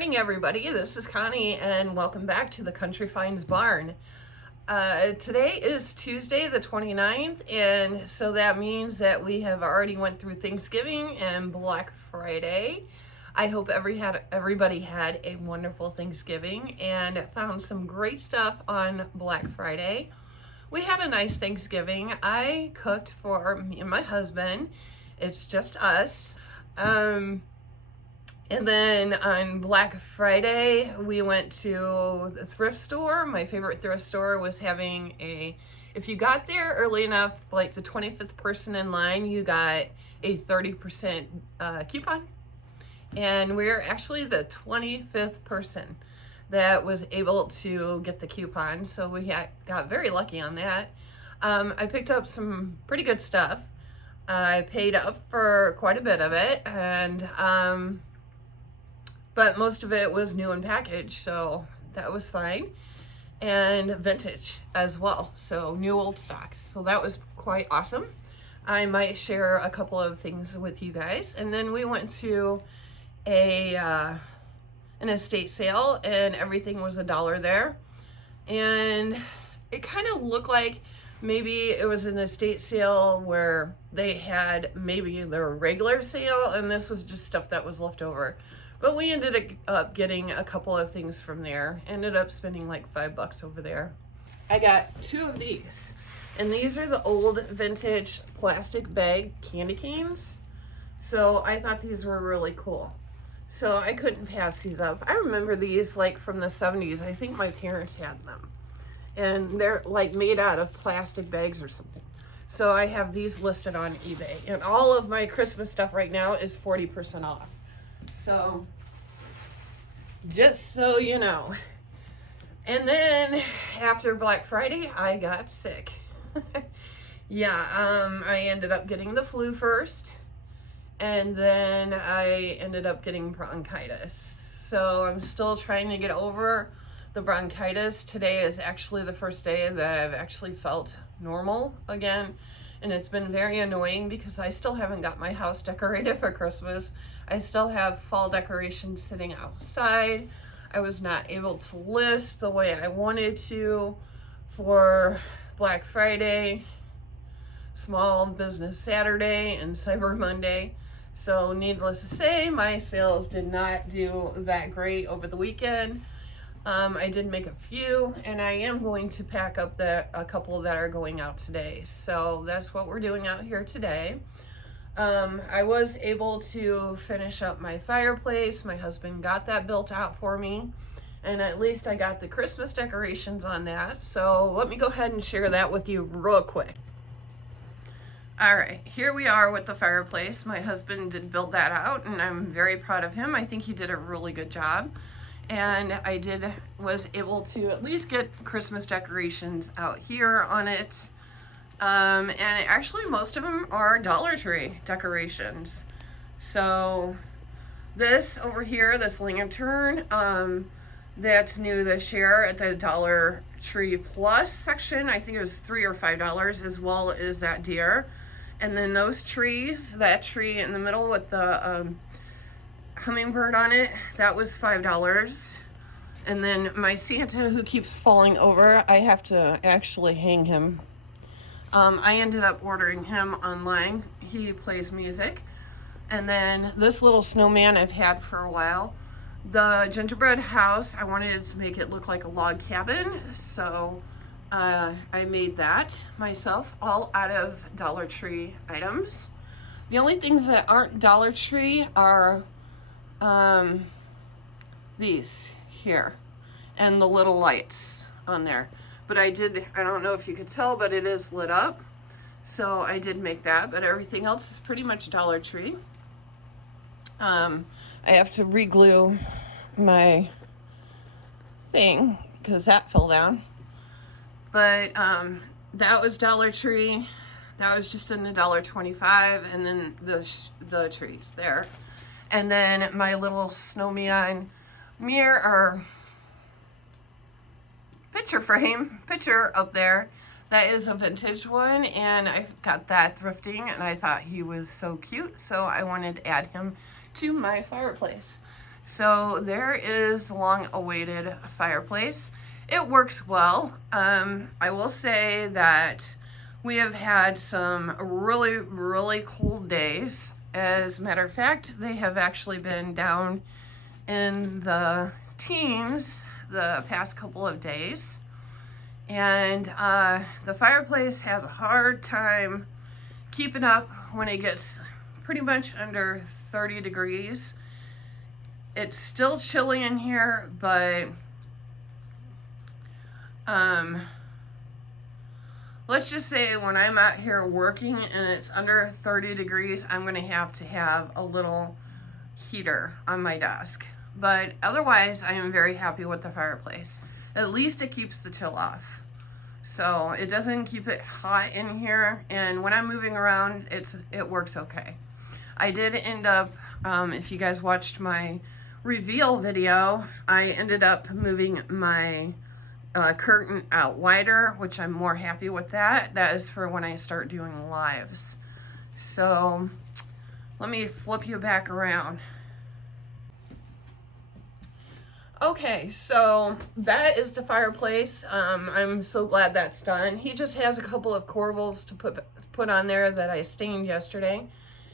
morning, everybody. This is Connie, and welcome back to the Country Finds Barn. Today is Tuesday the 29th, and so that means that we have already went through Thanksgiving and Black Friday. I hope everybody had a wonderful Thanksgiving and found some great stuff on Black Friday. We had a nice Thanksgiving. I cooked for me and my husband. It's just us. And then on Black Friday, we went to the thrift store. My favorite thrift store was having if you got there early enough, like the 25th person in line, you got a 30% coupon. And we're actually the 25th person that was able to get the coupon. So we got very lucky on that. I picked up some pretty good stuff. I paid up for quite a bit of it, but most of it was new and packaged, so that was fine. And vintage as well, so new old stock. So that was quite awesome. I might share a couple of things with you guys. And then we went to an estate sale, and everything was $1 there. And it kind of looked like maybe it was an estate sale where they had maybe their regular sale, and this was just stuff that was left over. But we ended up getting a couple of things from there. Ended up spending like $5 over there. I got 2 of these. And these are the old vintage plastic bag candy canes. So I thought these were really cool. So I couldn't pass these up. I remember these like from the 70s. I think my parents had them. And they're like made out of plastic bags or something. So I have these listed on eBay. And all of my Christmas stuff right now is 40% off. So, just so you know. And then, after Black Friday, I got sick. I ended up getting the flu first. And then I ended up getting bronchitis. So, I'm still trying to get over the bronchitis. Today is actually the first day that I've actually felt normal again. And it's been very annoying because I still haven't got my house decorated for Christmas. I still have fall decorations sitting outside. I was not able to list the way I wanted to for Black Friday, Small Business Saturday, and Cyber Monday. So needless to say, my sales did not do that great over the weekend. I did make a few, and I am going to pack up a couple that are going out today. So that's what we're doing out here today. I was able to finish up my fireplace. My husband got that built out for me, and at least I got the Christmas decorations on that. So let me go ahead and share that with you real quick. All right, here we are with the fireplace. My husband did build that out, and I'm very proud of him. I think he did a really good job. And I was able to at least get Christmas decorations out here on it. And actually most of them are Dollar Tree decorations. So this over here, this lantern, that's new this year at the Dollar Tree Plus section. I think it was $3 or $5, as well as that deer. And then those trees, that tree in the middle with the hummingbird on it, that was $5. And then my Santa who keeps falling over, I have to actually hang him. I ended up ordering him online. He plays music. And then this little snowman I've had for a while. The gingerbread house, I wanted to make it look like a log cabin, so I made that myself, all out of Dollar Tree items. The only things that aren't Dollar Tree are these here and the little lights on there. But I don't know if you could tell, but it is lit up. So I did make that, but everything else is pretty much Dollar Tree. I have to re-glue my thing because that fell down. But that was Dollar Tree. That was just in $1.25, and then the trees there. And then my little snowman mirror or picture up there. That is a vintage one, and I got that thrifting, and I thought he was so cute, so I wanted to add him to my fireplace. So there is the long-awaited fireplace. It works well. I will say that we have had some really, really cold days. As a matter of fact, they have actually been down in the teens the past couple of days. And the fireplace has a hard time keeping up when it gets pretty much under 30 degrees. It's still chilly in here, but let's just say when I'm out here working and it's under 30 degrees, I'm gonna have to have a little heater on my desk. But otherwise, I am very happy with the fireplace. At least it keeps the chill off. So it doesn't keep it hot in here, and when I'm moving around, it works okay. I did end up, if you guys watched my reveal video, I ended up moving my curtain out wider, which I'm more happy with that. That is for when I start doing lives. So let me flip you back around. Okay, so that is the fireplace. I'm so glad that's done. He just has a couple of corbels to put on there that I stained yesterday,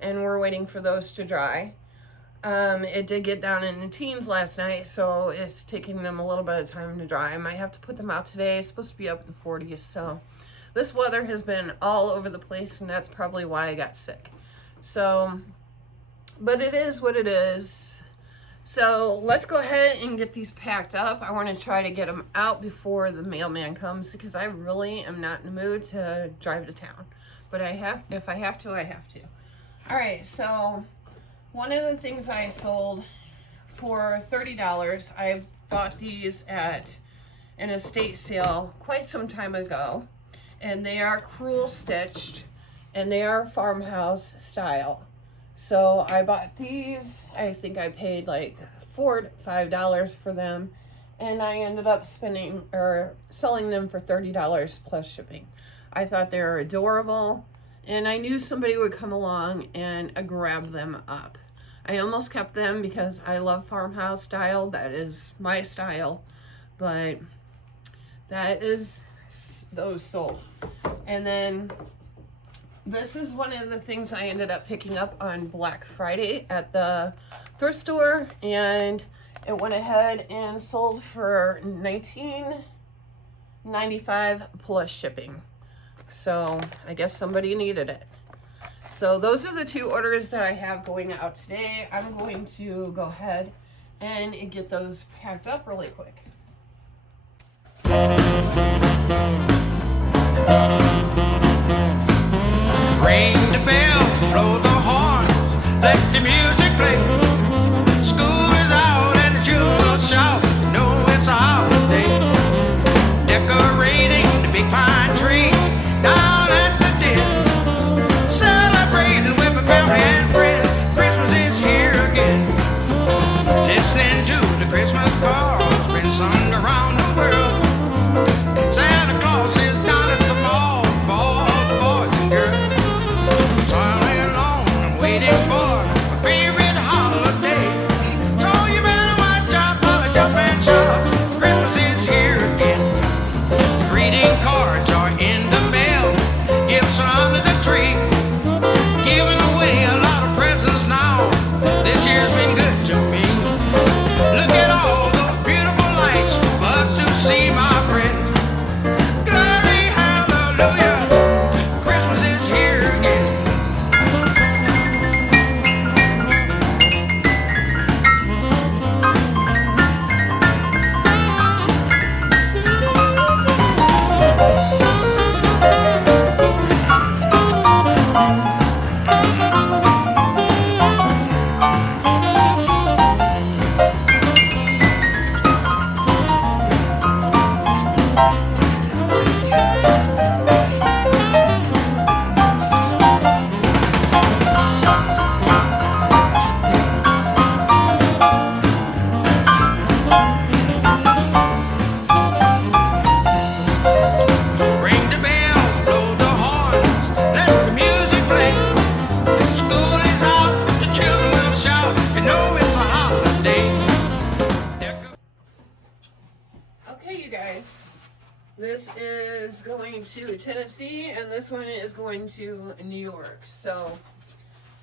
and we're waiting for those to dry. It did get down in the teens last night, so it's taking them a little bit of time to dry. I might have to put them out today. It's supposed to be up in the 40s, so this weather has been all over the place, and that's probably why I got sick. So, but it is what it is. So let's go ahead and get these packed up. I want to try to get them out before the mailman comes, because I really am not in the mood to drive to town. But if I have to, I have to. All right, so one of the things I sold for $30, I bought these at an estate sale quite some time ago, and they are crewel stitched, and they are farmhouse style. So I bought these. I think I paid like $4 to $5 for them, and I ended up selling them for $30 plus shipping. I thought they were adorable, and I knew somebody would come along and grab them up. I almost kept them because I love farmhouse style. That is my style, but that is those sold. And then this is one of the things I ended up picking up on Black Friday at the thrift store, and it went ahead and sold for $19.95 plus shipping. So I guess somebody needed it. So those are the two orders that I have going out today. I'm going to go ahead and get those packed up really quick. Ring the bell, blow the horn, let the music play. School is out and the children will shout, you know it's a holiday. Decorating the big pine tree down at the den. Celebrating with my family and friends, Christmas is here again. Listening to the Christmas carols been sung around the world. Santa Claus is down at the mall for all the boys and girls. Waiting for my favorite holiday. So you better watch out for the jump and shop. Christmas is here again. Greeting cards are in the mail. going to Tennessee, and this one is going to New York. So,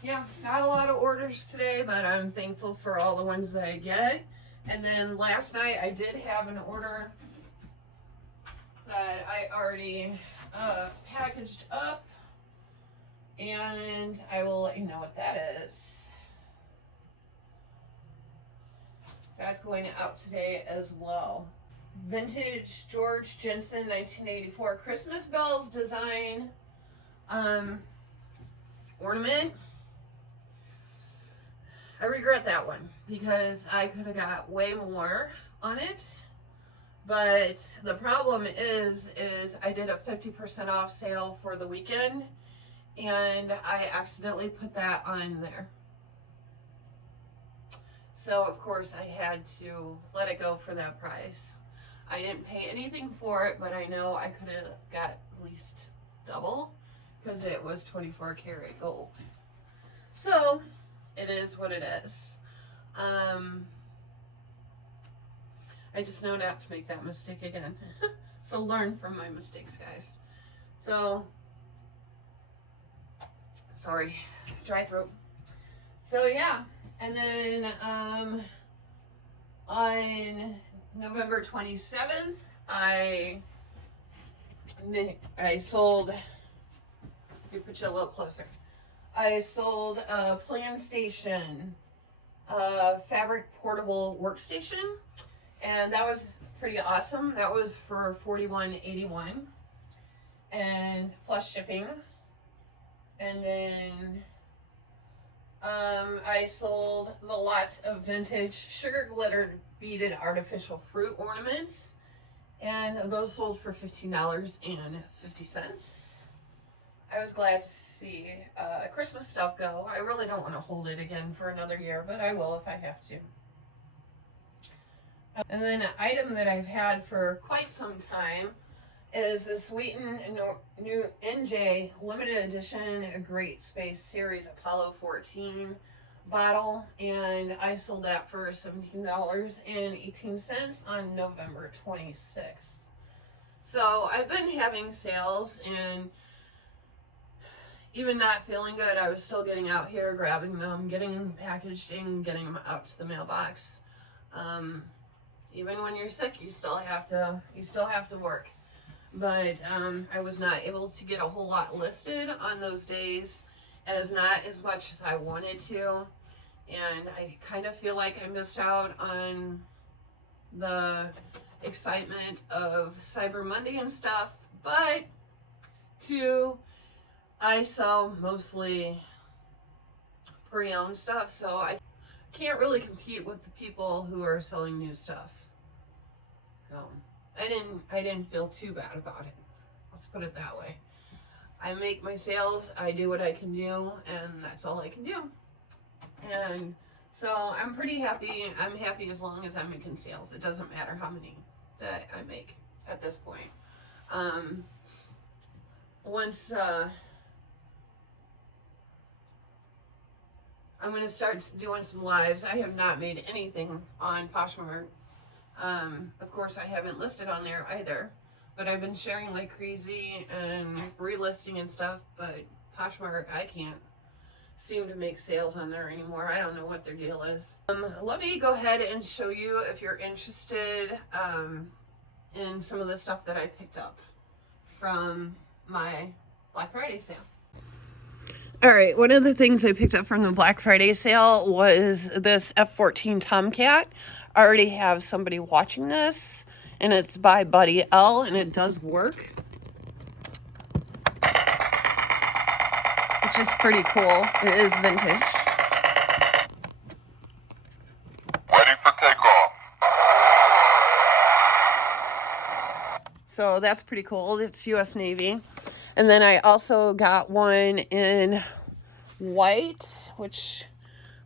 yeah, not a lot of orders today, but I'm thankful for all the ones that I get. And then last night I did have an order that I already packaged up, and I will let you know what that is. That's going out today as well. Vintage George Jensen 1984 Christmas bells design ornament. I regret that one because I could have got way more on it. But the problem is I did a 50% off sale for the weekend, and I accidentally put that on there. So of course I had to let it go for that price. I didn't pay anything for it, but I know I could have got at least double because it was 24 karat gold. So it is what it is. I just know not to make that mistake again. So learn from my mistakes, guys. So, sorry, dry throat. So yeah, and then on November 27th, I sold, let me put you a little closer. I sold a PlanStation fabric portable workstation, and that was pretty awesome. That was for $41.81 and plus shipping. And then I sold the lots of vintage sugar glitter beaded artificial fruit ornaments, and those sold for $15.50. I was glad to see Christmas stuff go. I really don't want to hold it again for another year, but I will if I have to. And then an item that I've had for quite some time is the Sweeten new NJ limited edition Great Space Series Apollo 14 bottle, and I sold that for $17.18 on November 26th. So I've been having sales, and even not feeling good, I was still getting out here, grabbing them, getting them packaged and getting them out to the mailbox. Even when you're sick, you still have to work. But I was not able to get a whole lot listed on those days, not as much as I wanted to, and I kind of feel like I missed out on the excitement of Cyber Monday and stuff. But I sell mostly pre-owned stuff, so I can't really compete with the people who are selling new stuff. I didn't feel too bad about it. Let's put it that way. I make my sales, I do what I can do, and that's all I can do. And so I'm pretty happy. I'm happy as long as I'm making sales. It doesn't matter how many that I make at this point. Once I'm going to start doing some lives. I have not made anything on Poshmark. Of course, I haven't listed on there either, but I've been sharing like crazy and relisting and stuff, but Poshmark, I can't seem to make sales on there anymore. I don't know what their deal is. Let me go ahead and show you, if you're interested in some of the stuff that I picked up from my Black Friday sale. All right, one of the things I picked up from the Black Friday sale was this F-14 Tomcat. I already have somebody watching this, and it's by Buddy L, and it does work, which is pretty cool. It is vintage. Ready for takeoff. So that's pretty cool. It's U.S. Navy. And then I also got one in white, which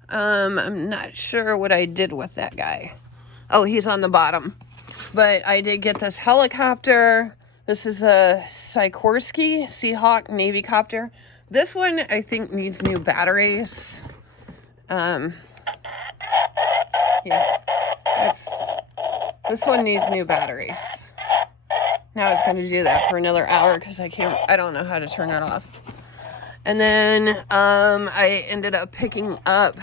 I'm not sure what I did with that guy. Oh, he's on the bottom. But I did get this helicopter. This is a Sikorsky Seahawk Navy copter. This one I think needs new batteries. Yeah, this one needs new batteries. Now it's going to do that for another hour because I don't know how to turn it off. And then I ended up picking up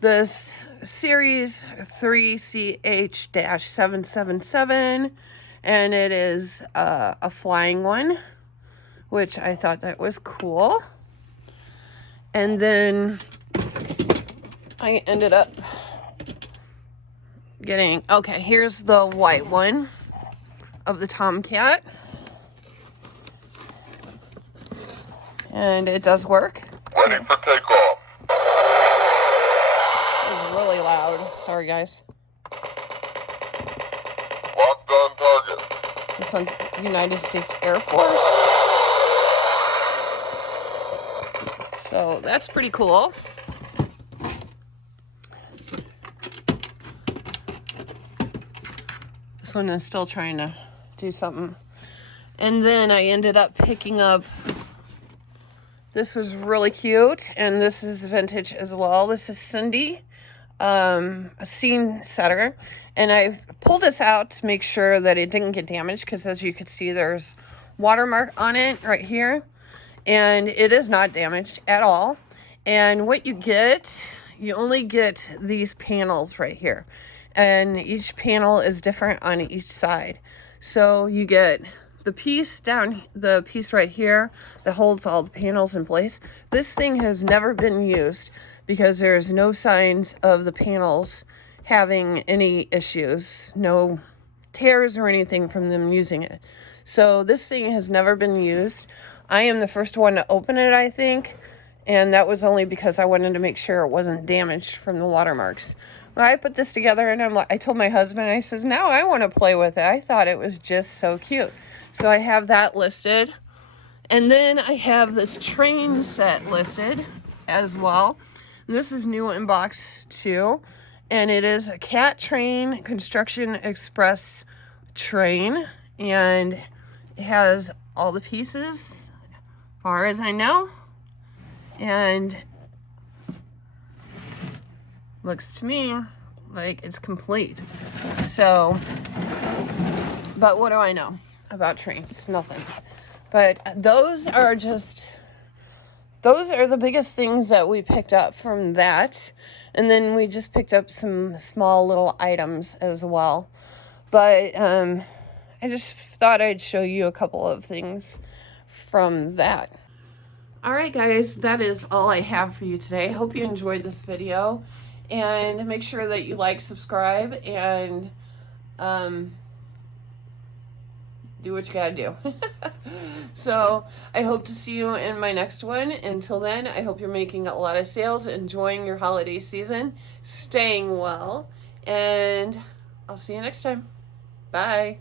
this Series 3CH-777, and it is a flying one, which I thought that was cool. And then I ended up getting, okay, here's the white one of the Tomcat. And it does work. Ready for takeoff. It's really loud. Sorry, guys. Locked on target. This one's United States Air Force. So that's pretty cool. This one is still trying to do something. And then I ended up picking up, this was really cute, and this is vintage as well. This is Cindy, a scene setter. And I pulled this out to make sure that it didn't get damaged, because as you can see, there's watermark on it right here. And it is not damaged at all. And what you get, you only get these panels right here. And each panel is different on each side. So you get the piece right here that holds all the panels in place. This thing has never been used because there's no signs of the panels having any issues, no tears or anything from them using it. So this thing has never been used. I am the first one to open it, I think, and that was only because I wanted to make sure it wasn't damaged from the watermarks. When I put this together, and I told my husband, I says, now I want to play with it. I thought it was just so cute. So I have that listed. And then I have this train set listed as well. And this is new in box 2. And it is a Cat Train Construction Express train. And it has all the pieces, as far as I know. And looks to me like it's complete. So, but what do I know about trains? Nothing. But those are the biggest things that we picked up from that. And then we just picked up some small little items as well. But I just thought I'd show you a couple of things from that. All right, guys, that is all I have for you today. I hope you enjoyed this video. And make sure that you like, subscribe, and do what you gotta do. So I hope to see you in my next one. Until then, I hope you're making a lot of sales, enjoying your holiday season, staying well, and I'll see you next time. Bye.